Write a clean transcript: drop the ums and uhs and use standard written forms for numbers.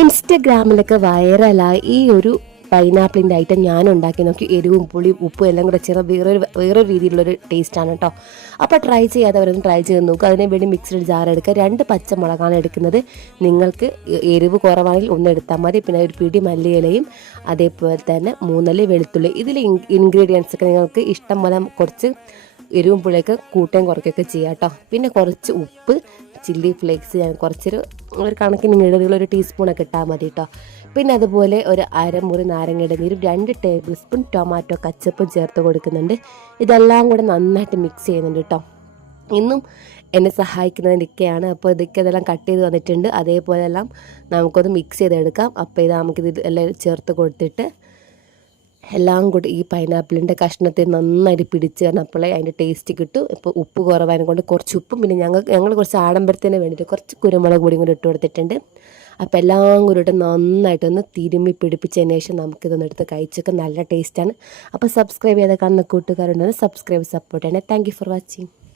ഇൻസ്റ്റഗ്രാമിലൊക്കെ വൈറലായി ഈ ഒരു പൈനാപ്പിളിൻ്റെ ഐറ്റം ഞാൻ ഉണ്ടാക്കി നോക്കി. എരിവും പുളിയും ഉപ്പും എല്ലാം കൂടെ ചേർന്ന് വേറൊരു രീതിയിലുള്ളൊരു ടേസ്റ്റാണ് കേട്ടോ. അപ്പോൾ ട്രൈ ചെയ്യാത്തവരൊന്ന് ട്രൈ ചെയ്ത് നോക്കുക. അതിന് വേണ്ടി മിക്സഡ് ജാർ എടുക്കുക. 2 പച്ചമുളകാണ് എടുക്കുന്നത്. നിങ്ങൾക്ക് എരിവ് കുറവാണെങ്കിൽ ഒന്ന് എടുത്താൽ മതി. പിന്നെ ഒരു പിടി മല്ലിയിലയും അതേപോലെ തന്നെ 3 അല്ലി വെളുത്തുള്ളി. ഇതിൽ ഇൻഗ്രീഡിയൻസ് ഒക്കെ നിങ്ങൾക്ക് ഇഷ്ടം പോലെ കുറച്ച് എരിവും പുളിയൊക്കെ കൂട്ടുകയും കുറയ്ക്കുകയൊക്കെ ചെയ്യാം കേട്ടോ. പിന്നെ കുറച്ച് ഉപ്പ്, ചില്ലി ഫ്ലേക്സ് ഞാൻ ഒരു കണക്കിന് ഇടയിലുള്ള ഒരു ടീസ്പൂണൊക്കെ ഇട്ടാൽ മതി കേട്ടോ. പിന്നെ അതുപോലെ ഒരു അരമുറി നാരങ്ങയുടെ നീരും 2 ടേബിൾ സ്പൂൺ ടൊമാറ്റോ കച്ചപ്പും ചേർത്ത് കൊടുക്കുന്നുണ്ട്. ഇതെല്ലാം കൂടെ നന്നായിട്ട് മിക്സ് ചെയ്യുന്നുണ്ട് കേട്ടോ. ഇന്നും എന്നെ സഹായിക്കുന്നതിൻ്റെയൊക്കെയാണ്. അപ്പോൾ ഇതെല്ലാം കട്ട് ചെയ്ത് വന്നിട്ടുണ്ട്. അതേപോലെ എല്ലാം നമുക്കൊന്ന് മിക്സ് ചെയ്തെടുക്കാം. അപ്പോൾ നമുക്കിത് എല്ലാം ചേർത്ത് കൊടുത്തിട്ട് എല്ലാം കൂടി ഈ പൈനാപ്പിളിൻ്റെ കഷ്ണത്തിൽ നന്നായിട്ട് പിടിച്ച് തന്നപ്പോഴേ അതിൻ്റെ ടേസ്റ്റ് കിട്ടും. ഇപ്പോൾ ഉപ്പ് കുറവായതിനെ കൊണ്ട് കുറച്ച് ഉപ്പും പിന്നെ ഞങ്ങൾ കുറച്ച് ആഡംബരത്തിന് വേണ്ടിയിട്ട് കുറച്ച് കുരുമുളക് പൊടിയും കൂടി ഇട്ട് കൊടുത്തിട്ടുണ്ട്. അപ്പോൾ എല്ലാം കൂടി നന്നായിട്ടൊന്ന് തിരുമ്മി പിടിപ്പിച്ചതിന് ശേഷം നമുക്കിതൊന്ന് എടുത്ത് കഴിച്ചൊക്കെ നല്ല ടേസ്റ്റാണ്. അപ്പോൾ സബ്സ്ക്രൈബ് ചെയ്ത കാണുന്ന കൂട്ടുകാരുണ്ടെങ്കിൽ സബ്സ്ക്രൈബ് സപ്പോർട്ട് ചെയ്യണേ. Thank you for watching.